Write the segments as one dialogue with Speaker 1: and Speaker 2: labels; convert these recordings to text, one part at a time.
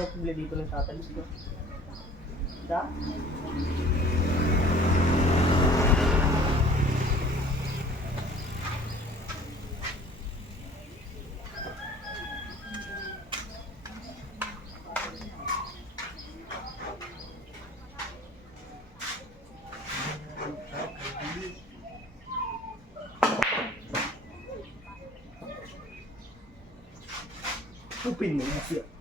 Speaker 1: pumapabili dito ng tatalis ko. Da? Upin mo na siya.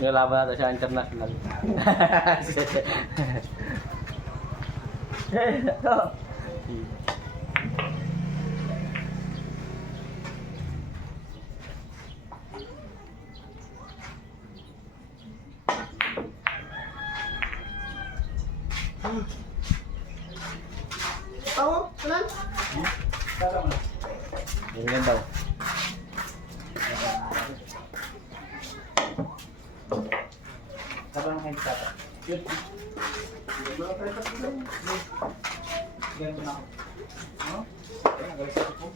Speaker 2: Yung laban natin sa international.
Speaker 1: Ito. Tama, tanan.
Speaker 2: Yung yan daw.
Speaker 1: Sabang kayo tata. Yun. Mga pwede ko lang. Ganyan na ako. No? Ayan, nagalit sa ako.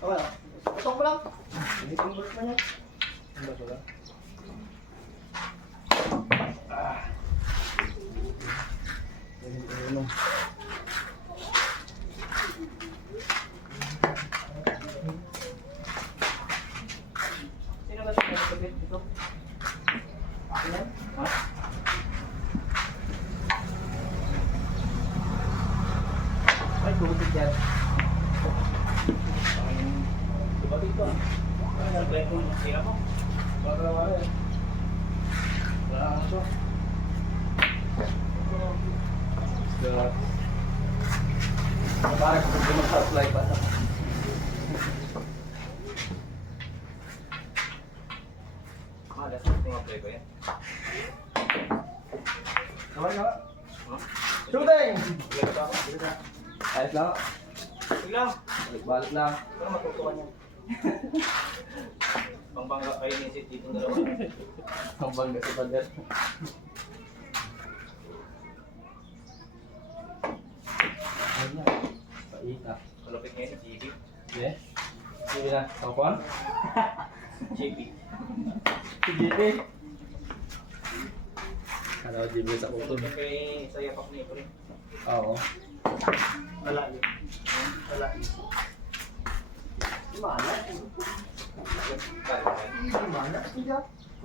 Speaker 1: Oh, wala. Ito ko lang. Hindi gulit na yan. Ang baso lang. Ah. Ganyan ko yun, no? Sino ba sa mga dito? Akin yan? Ha? Ay, tubig yan. Diba dito ah? Ay, nag-blend ko yung sira mo. Baka wala eh. Wala ka ito.
Speaker 2: So, parang kung hindi mag-apply pa sa
Speaker 1: Malas ko yan. Kawal ka? Shooting! Bigyan ka.
Speaker 2: Ayos lang. Balik-balik lang.
Speaker 1: Pero matutukan yan. Pangbangga kayo ni Sid dito dalawa.
Speaker 2: Ang bangga sa pader. Na. Paita.
Speaker 1: Malupit ngayon si JB.
Speaker 2: Okay. Sige na. Kapon?
Speaker 1: JB.
Speaker 2: Si JP. Ano, JP sa utol.
Speaker 1: Malupit kay sa yapak ni Ipre.
Speaker 2: Oo.
Speaker 1: Wala yun. Wala yun. Mana? Mana?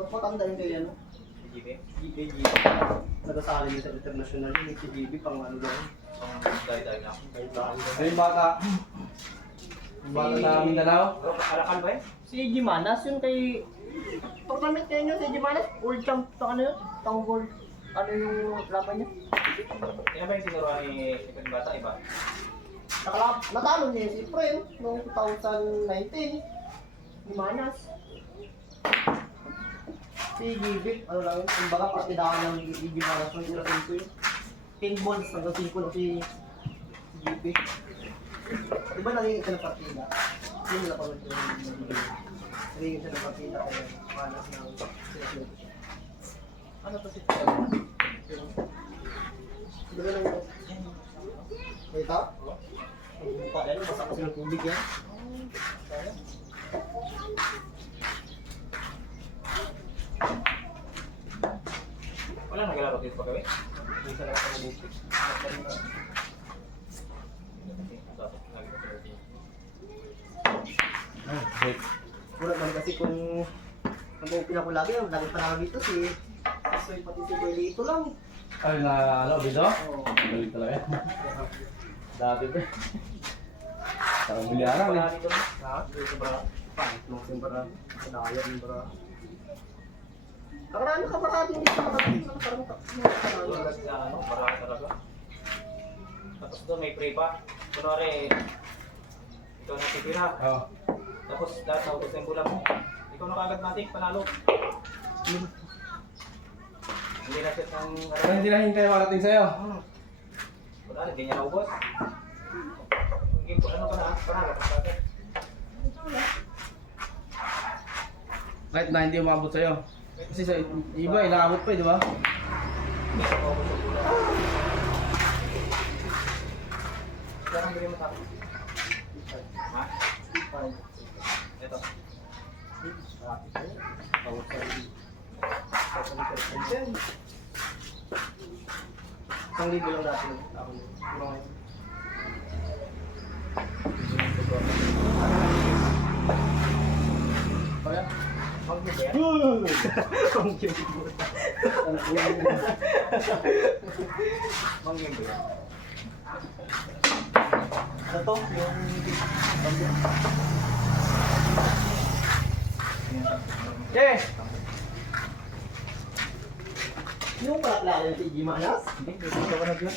Speaker 1: Matanda yun kayo ano? Si JB? JB, JB. Nagasali yun sa international yun. Si JB pang ano lang. Pang dahil-dahil na.
Speaker 2: So yung bata. Yung bata sa Mindanao.
Speaker 1: Kakalakan ba yun? Si Jimanas yun kay... Tournament kayo nyo si Jimanas? World champ sa ano yun? Pang gold. Ano yung laban niya?
Speaker 3: Yan ba yung sinuruan ni Stephen Bata, iba?
Speaker 1: Nakalap, natalo niya si Prem noong 2019. Jimanas. Si Gibik, ano lang yun, kumbaga partidahan ng Jimanas ng irasin ko yun. Pin balls hanggang 5 na si Gibik. Di ba nangingit siya ng partida? Hindi nila pa rin Nangingit siya ng partida kaya malas ng sinasunod siya. Ano to si Prem? Di ba yun? Ito? Ang mukha yan, basa kasi ng tubig yan.
Speaker 3: Wala naglalaro dito pa kami?
Speaker 1: Hindi sa lakas ng bukit.
Speaker 2: Wait.
Speaker 1: Mura man kasi kung nag-open ako lagi, lagi pa lang dito si Soy pati si Kuya Lito lang.
Speaker 2: Ay, na, ano, video?
Speaker 1: Oo.
Speaker 2: Galing talaga. Dati ba? Ang eh.
Speaker 3: Dito na.
Speaker 1: Ha?
Speaker 3: Dito sa bara.
Speaker 1: Pangit yung bara. Kadayat yung bara. Nakaraan ka bara din dito. Nakaraan ka parang ka.
Speaker 3: Wala sa ano, bara talaga. Tapos doon may pre pa. Kunwari, ikaw na titira.
Speaker 2: Oo.
Speaker 3: Tapos lahat na utos ng bola mo. Ikaw na kagad natin, panalo. Hindi na set ng...
Speaker 2: Ano hindi na hintay marating sa'yo?
Speaker 3: Hmm. Wala, hindi niya naubos. Hindi ko ano ka na, panalo ka kagad.
Speaker 2: Kahit na hindi umabot sa'yo. Kasi sa iba, inaabot pa eh, di ba?
Speaker 3: Mo? Ito.
Speaker 1: Isang libo lang natin. Ako. Kurang.
Speaker 2: Kaya?
Speaker 3: Mo ba yan?
Speaker 1: Ang cute.
Speaker 3: Mang game ba yan?
Speaker 1: Ano to? Yung...
Speaker 2: Eh!
Speaker 1: Yung pala yung si Gimanas?
Speaker 3: Hindi, hindi ka na dyan.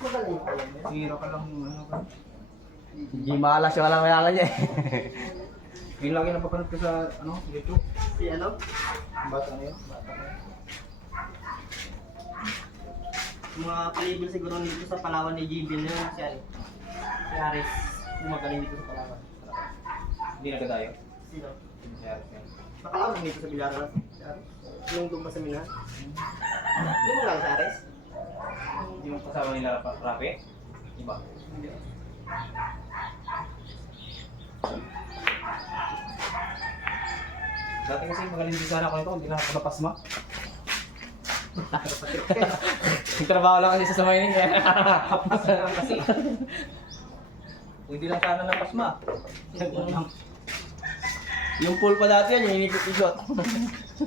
Speaker 1: Magaling pa yan.
Speaker 3: Hero ka lang, ano ka.
Speaker 2: Hindi malas yung alam kaya niya eh.
Speaker 3: Yun lagi napapanood ko sa, ano, YouTube.
Speaker 1: Si ano?
Speaker 3: Bata na yun, bata na yun.
Speaker 1: Yung Mga palibol siguro dito sa Palawan ni Jibil yun. Si ano? Si Aris. Yung magaling dito sa Palawan.
Speaker 3: Hindi nagkadayo.
Speaker 1: Sino?
Speaker 3: Kaya, kaya.
Speaker 1: Nakalaman dito sa Bilaran. Si Aris. Yung doon pa sa Minahan. Hindi mo lang si Aris?
Speaker 3: Hindi mo kasama nila Rapi? Iba. Dati kasi magaling din sana ako nito, hindi na ako napasma.
Speaker 2: Trabaho lang kasi sa samayin niya.
Speaker 3: kasi. Kung hindi lang sana napasma.
Speaker 2: yung pool pa dati yan, yung inikot-ikot.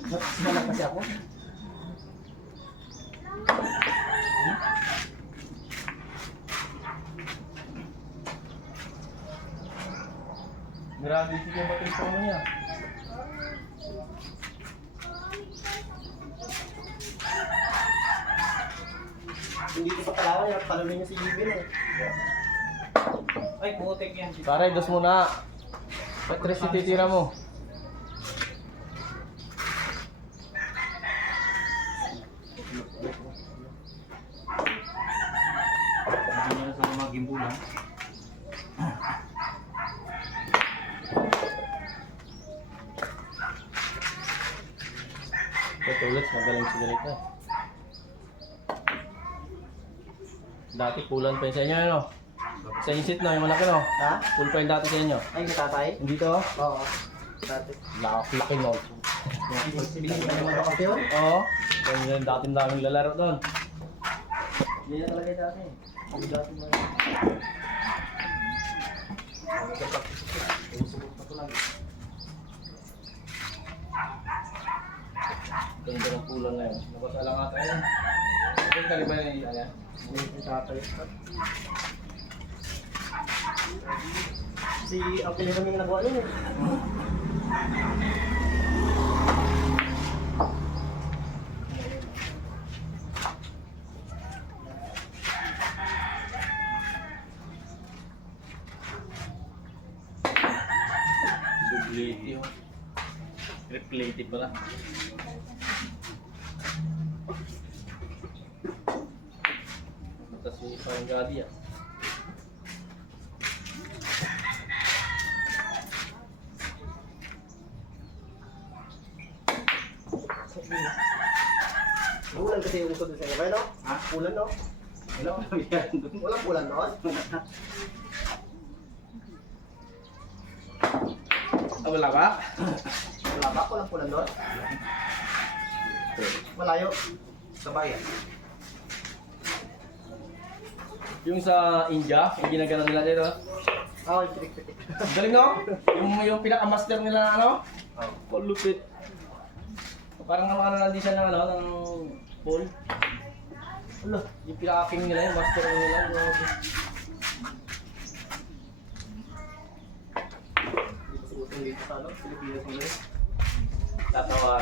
Speaker 3: Napasma lang kasi ako.
Speaker 2: Grabe yung yung bating tono niya.
Speaker 1: Yung dito sa Palawan, yung palunin niya si Jibil eh.
Speaker 3: Ay, putik yan.
Speaker 2: Pare, dos muna. Patres titira mo.
Speaker 3: Hindi na sa mga gimbulan.
Speaker 2: Ulit, magaling si Galit na. Dati pulan pa yun sa inyo, ano? Sa insit no, yung malaki no?
Speaker 1: Ha?
Speaker 2: Pool pa yun dati sa inyo.
Speaker 1: Ay, katatay?
Speaker 2: Hindi to?
Speaker 1: Oo. Dati.
Speaker 2: Laki, laki no.
Speaker 1: Binigyan ka naman kasi yun?
Speaker 2: Oo. Yan yung dati daming lalaro doon.
Speaker 1: Yan yan talaga dati. Ang dati mo
Speaker 2: Ganda ng pulan na yun. Nabasa lang ata yun. Ito yung kaliba na yung yan.
Speaker 1: Yung tatay. Si ang pili kami nagawa nun eh.
Speaker 2: Dublate yun. Recreative pala. Ito si Gadi ah.
Speaker 1: Bulan kasi yung uso doon sa inyo. no?
Speaker 3: Ha?
Speaker 1: Bulan no?
Speaker 3: Na yan doon.
Speaker 1: Walang bulan noon?
Speaker 2: Ah, wala ba?
Speaker 1: Wala ba? Walang bulan noon? Malayo.
Speaker 3: Sa bayan.
Speaker 2: Yung sa India, yung ginagano nila dito.
Speaker 1: Ah, oh, pitik-pitik.
Speaker 2: Galing no? Yung, yung pinaka-master nila na ano?
Speaker 3: Oh.
Speaker 2: Palupit. Parang naman ano din siya ng ano, ng pool.
Speaker 1: Wala.
Speaker 2: Yung pinaka-king nila, yung master nila. Grabe.
Speaker 1: dito sa ano, Pilipinas rin.
Speaker 2: Tatawa.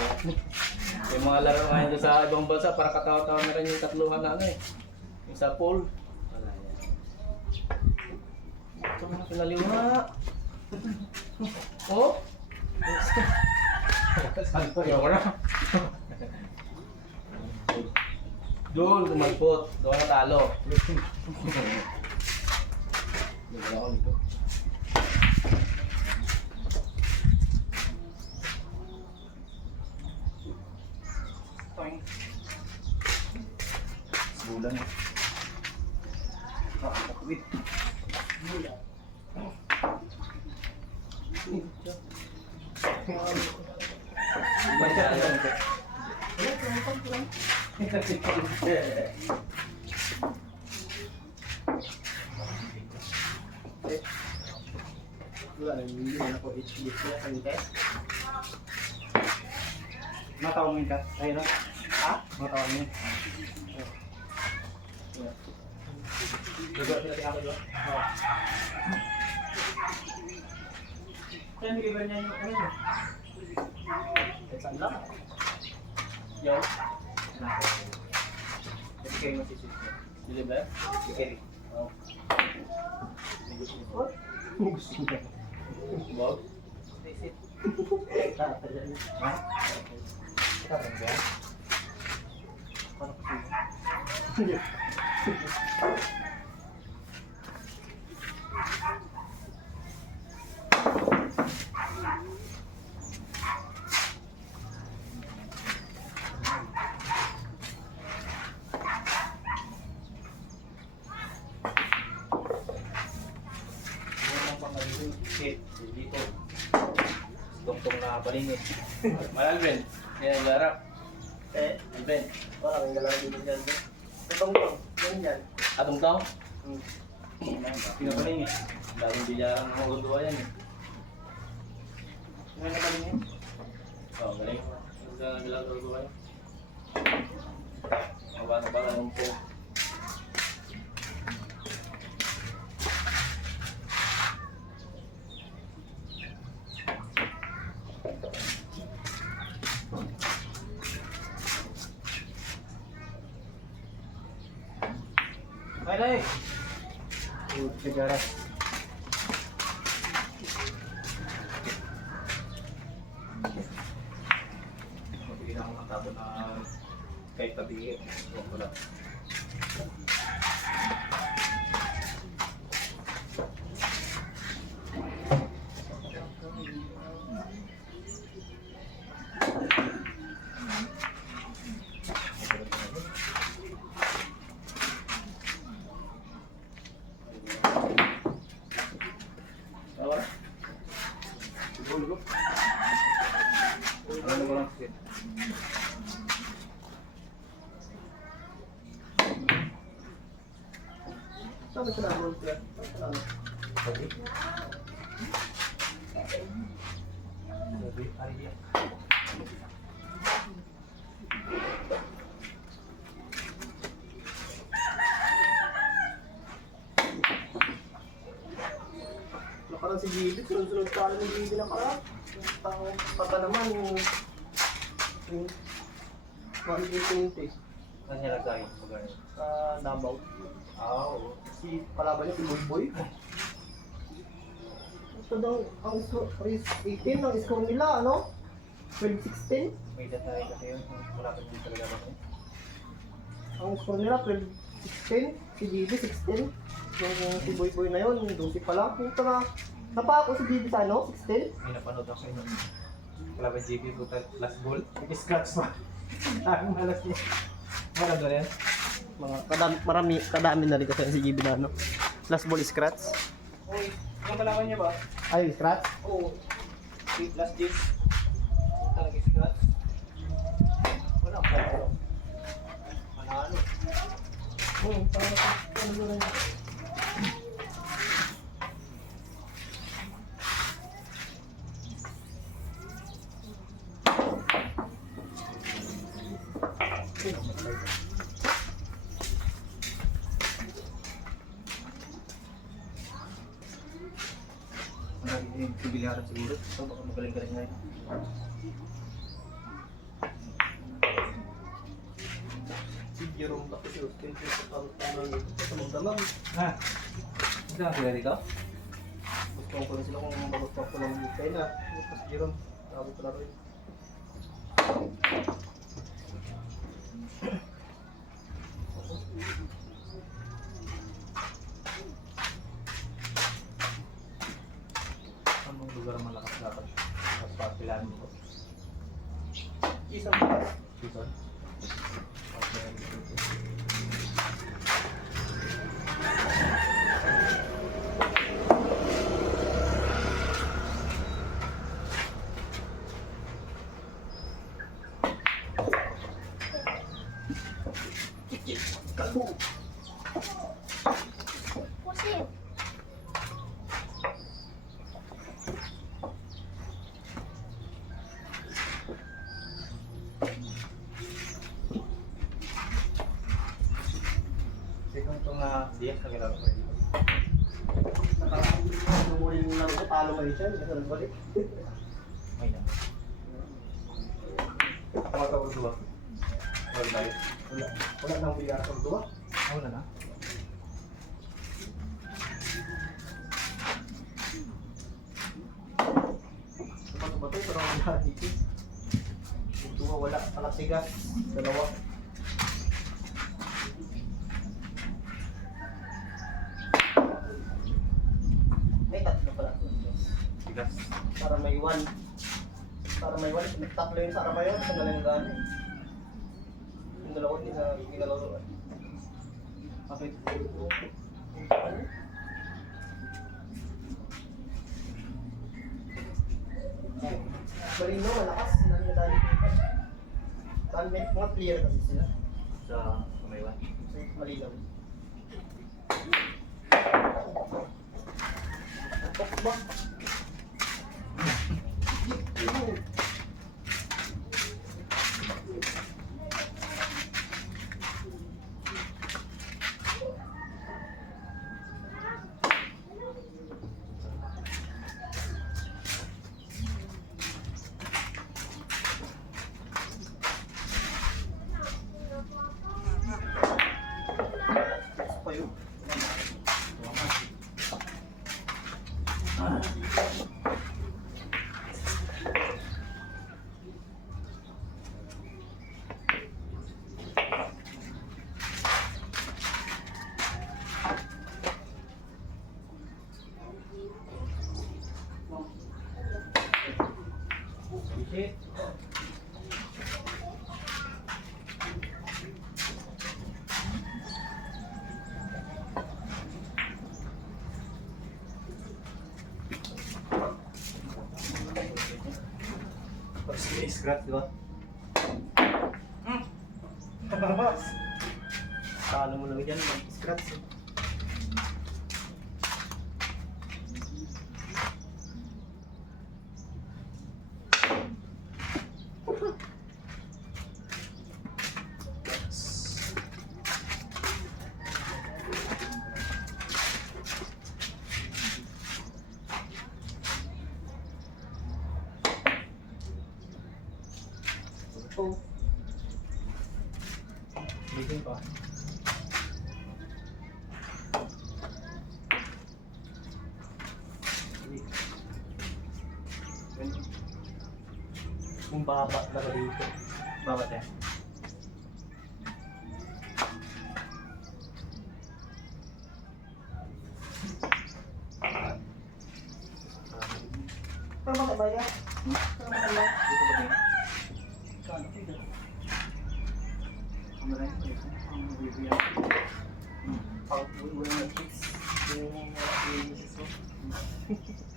Speaker 2: Yung mga laro ngayon sa ibang bansa, parang katawa-tawa na rin yung tatluhan na ano eh. Yung sa pool. Wala yan. Mga pinaliwa. Oh? Ko, yawa na. Doon, tumalpot. Doon na talo. Doon ako nito.
Speaker 3: Toing. Bulan. Ah, wait.
Speaker 1: Wala, hindi na ako HDF na ang test.
Speaker 3: Yung kat. Ayun na.
Speaker 1: Ha?
Speaker 3: Matawag mo.
Speaker 1: Lugar sila tingnan ko doon.
Speaker 3: Kaya hindi ba niya yung ano
Speaker 1: saan lang.
Speaker 3: Yaw. Kasi kayo masisip? Hindi kayo. Oo.
Speaker 1: Gusto niya.
Speaker 2: Bob?
Speaker 3: Masisip.
Speaker 1: Tataya niya.
Speaker 3: Ha? Shit, dito. Tungtong na balinis.
Speaker 2: Malalben. Yan, larap.
Speaker 1: Eh,
Speaker 2: Alben.
Speaker 1: wala kang galaw dito dyan. Itong tong, yan yan.
Speaker 2: Atong tao?
Speaker 1: Hmm.
Speaker 3: Pinabalinis.
Speaker 2: Daming bilyarang ng mga yan eh.
Speaker 3: Ano na balinis?
Speaker 2: Oh, galing. Ang sa bilang gawa yan. Mabasa-basa ng po.
Speaker 1: भाई नहीं उठ
Speaker 3: के जा रहा है।
Speaker 1: Nakarang si Gilbert, sunod-sunod ka alam ng Gilbert na karang. Tao, pata naman yung... Yung... 120
Speaker 3: Saan niya lagay?
Speaker 1: Sa Davao. Palaban niya si Boy Boy. Ito daw, ang score, race 18 ang score nila, ano? 12-16.
Speaker 3: May datay kasi yun. Wala pa din talaga ako.
Speaker 1: Ang score nila 12-16. Si GB 16. Yung si Boy Boy na yun, 12 pa lang. Puta na. Napa ako si GB sa ano? 16.
Speaker 3: May napanood ako yun. Wala pa JP puta last ball. Nag-scratch pa. Ang malas niya. Wala ba yan?
Speaker 1: Mga kadami, marami, kadami na rin kasi si GB na ano. Last ball scratch.
Speaker 3: Uy, yung kalaban niya ba?
Speaker 1: Ay, scratch?
Speaker 3: Oo. Si last G. Talaga scratch. Wala pa. Manalo.
Speaker 1: Hmm, parang ano na rin.
Speaker 3: Manalo. yung bibiliharan siguro. So baka magaling ka rin ngayon.
Speaker 1: Jerome tapos sa pang-tanong nito. Sa magdamag.
Speaker 3: Ha? Hindi ka sila dito?
Speaker 1: Gusto ko sila kung magpapag ko ng UK na. Tapos si Jerome. Tawag ko na rin.
Speaker 3: Anong sir. Mga tawag dua. Wala tayo.
Speaker 1: Wala. Wala nang bigar sa dua.
Speaker 3: Ako na na.
Speaker 1: Ano ba ito? Parang wala dito. Yung dua wala. Palatigas. Dalawa. May tatlo pala.
Speaker 3: Tigas.
Speaker 1: Para may one. Para Tatlo yung sa arabayo. Kasi galing gana eh. Yung dalawa hindi sa ginalawa.
Speaker 3: Bakit?
Speaker 1: Marino, malakas. Nadali dito. Dahil may mga player kasi sila.
Speaker 3: Sa Kamaywan.
Speaker 1: So, malinaw. Tok ba? Pa yun.
Speaker 3: Shit. Pag scratch, di ba?
Speaker 1: Talo mo lang dyan, mag-scratch. eh. Oh,
Speaker 3: Bikin pa.
Speaker 1: yung baba na dito.
Speaker 3: Bawat eh.
Speaker 1: thank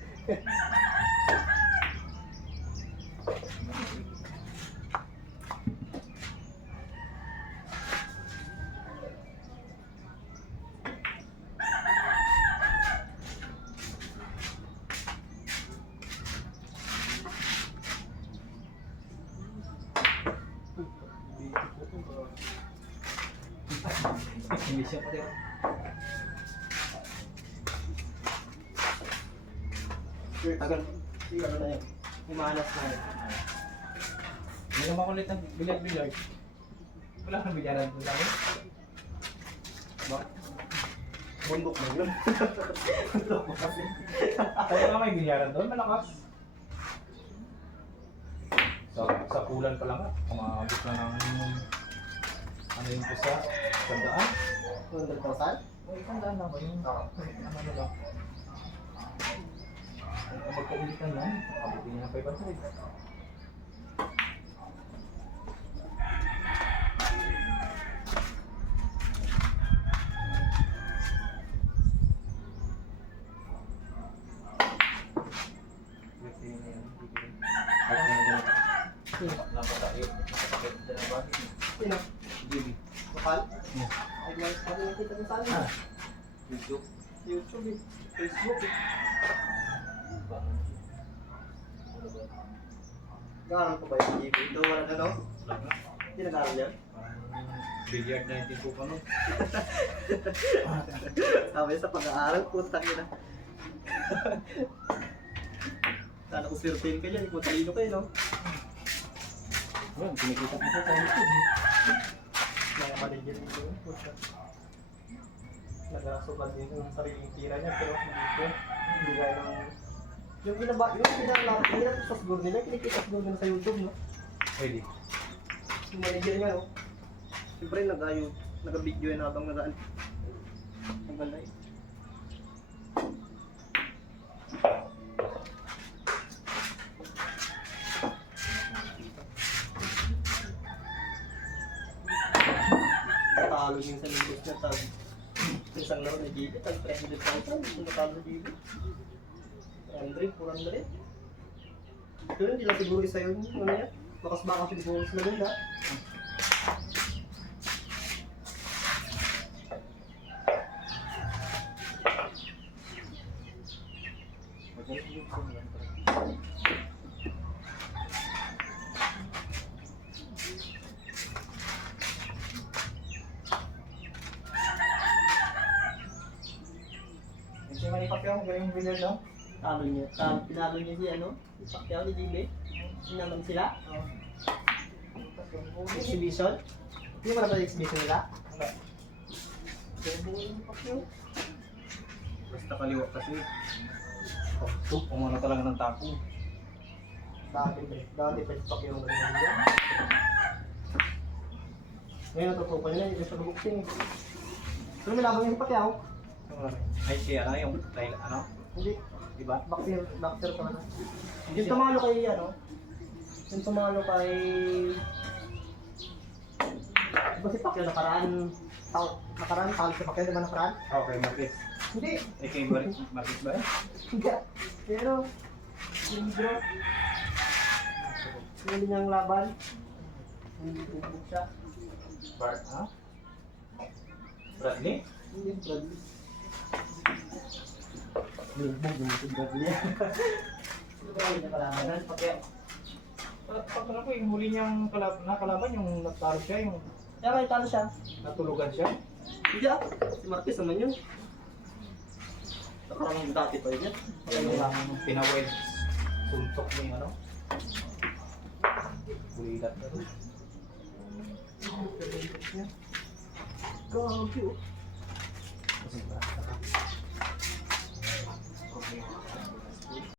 Speaker 3: Kaya nga may bilyaran doon, malakas. Sa, sa pulan pa lang ah. Kumabot na ng ano yung pusa? Sandaan?
Speaker 1: 200,000?
Speaker 3: O, isang daan lang ba yun? Ano ano lang? Kung magkaulitan lang, abutin niya ng 500. Napatay, napatay na ba?
Speaker 1: Sino?
Speaker 3: Jimmy.
Speaker 1: Lokal?
Speaker 3: Hmm.
Speaker 1: Ay, guys, pati nakita ko sa akin.
Speaker 3: Ah. YouTube.
Speaker 1: YouTube eh. Facebook. Nag-aaral ko ba yung TV? Doon wala na no? Hindi nag-aaral yan?
Speaker 3: Billiard 92 pa no?
Speaker 1: Sabi sa pag-aaral, putang ina. Sana ko certain ka dyan, kung talino kayo, no?
Speaker 3: Well, kinikita ko sa YouTube.
Speaker 1: Mga maligyan dito, Nagasukat din ng sariling tira niya, pero hindi ko. Hindi gaya ng... Yung ginaba, yung pinalap, pinalap sa siguro nila, kinikita siguro nila sa YouTube, no?
Speaker 3: Pwede.
Speaker 1: Yung manager niya, no? Siyempre, nag-ayo, nag-video yan habang nag-aan. Ang ganda eh. Natalo din sa Lingos niya, tag isang laro na GB, tag 300,000, kung natalo na GB. 300, 400. Pero hindi siguro isa yun, ano yan? Bakas-bakas siguro mas maganda.
Speaker 3: Hindi man ipapiyang, galing billiard no?
Speaker 1: Talo niya. Talo, pinalo niya si ano? Si Pacquiao ni GB. Sinamang sila. Exhibition. Hindi mo na ba yung exhibition nila? Yung.
Speaker 3: Basta kaliwa kasi. Oh, ito, umano talaga ng tapo.
Speaker 1: Dati pa, dati pa si Pacquiao na rin niya. Ngayon natutupan niya, hindi siya boxing. Pero may labang yung si Pacquiao.
Speaker 3: Ay, si ano, yung, ano,
Speaker 1: Hindi.
Speaker 3: di ba?
Speaker 1: Boxer, boxer pa na. Yung tumalo kay ano? Yung tumalo kay... Diba si Pacquiao nakaraan taon, nakaraan taon si Pacquiao, di ba nakaraan?
Speaker 3: Okay, Marquez.
Speaker 1: Hindi.
Speaker 3: Eh, kay Mar- Marquez ba?
Speaker 1: Hindi. Pero, yung bro, yung niyang laban, hindi tubog siya.
Speaker 3: Bart, ha? Bradley?
Speaker 1: Hindi, Bradley. Bilbog yung si Bradley. Sino ba yung nakalabanan? Pacquiao.
Speaker 3: Pag ano ko, yung huli niyang kalab nakalaban, yung natalo siya, yung
Speaker 1: Kaya kayo talo siya.
Speaker 3: natulugan siya.
Speaker 1: Hindi ah. Si Marquez naman yun. Nakarang dati pa yun yan.
Speaker 3: Yung lang pinawed suntok mo yung ano. Bulilat na rin.
Speaker 1: Grabe oh.
Speaker 3: Kasi